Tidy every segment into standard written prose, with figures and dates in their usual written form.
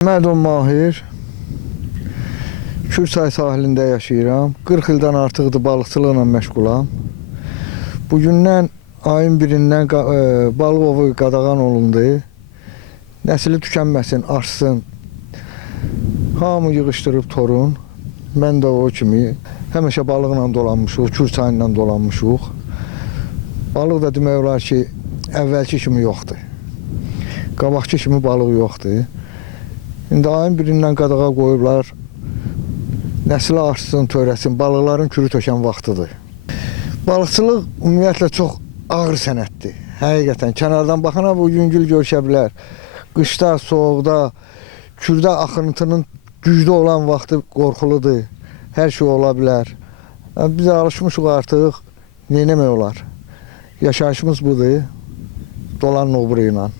Məhəmməd Mahir, Kürçay sahilində yaşayıram. 40 ildən artıqdır balıqçılıqla məşğulam. Bugündən ayın 1-dən balıq ovu qadağan olundu. Nəsli tükənməsin, artsın. Hamı yığışdırıb torun. Mən də o kimi həmişə balıqla dolanmışıq, Kürçayla dolanmışıq. Balıq da demək olar ki, əvvəlki kimi yoxdur. Qabaqki kimi balıq yoxdur. İndi ayın 1-dən qadağa qoyublar. Nəsli artsın, törəsin, balıqların kürü tökən vaxtıdır. Balıqçılıq ümumiyyətlə çox ağır sənətdir. Həqiqətən, kənardan baxana bu yüngül görüşə bilər. Qışda, soğuqda, kürdə axıntının güclü olan vaxtı qorxuludur. Hər şey ola bilər. Biz alışmışıq artıq, neyləmək olar? Yaşayışımız budur, dolan obru ilə.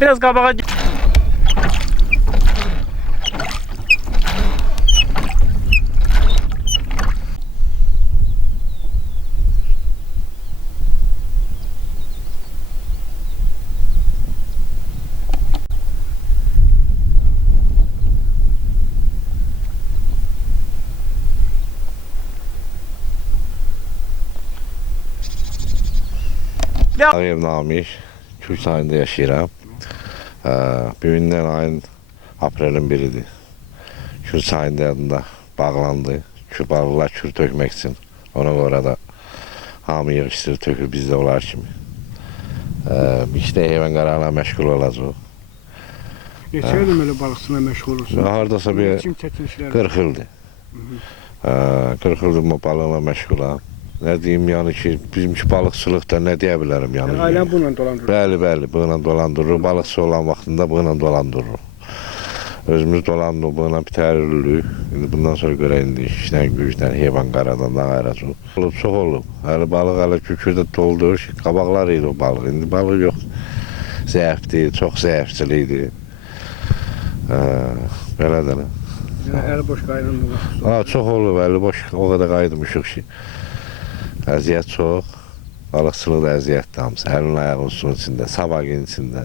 Biraz qabağa Ağayev Namik, Kürçayında yaşayıram. Bugündən ayın aprelin 1-idir. Kürçayında adında bağlandı. Balıqlar kür tökmək üçün. Ona görə də hamı yığışdırır, tökür bizdə olar kimi. İşte heyvan qarağına məşğul olacaq. Neçə ildir belə balıqçılıqla məşğul olursunuz? Hardasa bir 40 ildir. 40 ildir bu balıqla məşğulam. Nə deyim, yəni ki, bizimki balıqçılıqda nə deyə bilərəm, yəni. Ailən bununla dolandırır? Bəli, bununla dolandırırıq. Balıqçı olan vaxtında bununla dolandırırıq. Özümüz dolandırırıq, bununla bitəririk. İndi bundan sonra görə indi işlə, güclə, heyvan qaradan da ayıracaq. Çox olub. Hələ balıq hələ kükürdə doldur, qabaqlar idi o balıq. İndi balıq yox. Zəifdir, çox zəifçilikdir. Belədir. Əli boş qayıdın? Çox olub, əli boş, o qədər qayıdmışıq ki. Əziyyət çox, balıqçılıq da əziyyətdir hamısı. Əlin ayağın suyun içində, sabahın içində.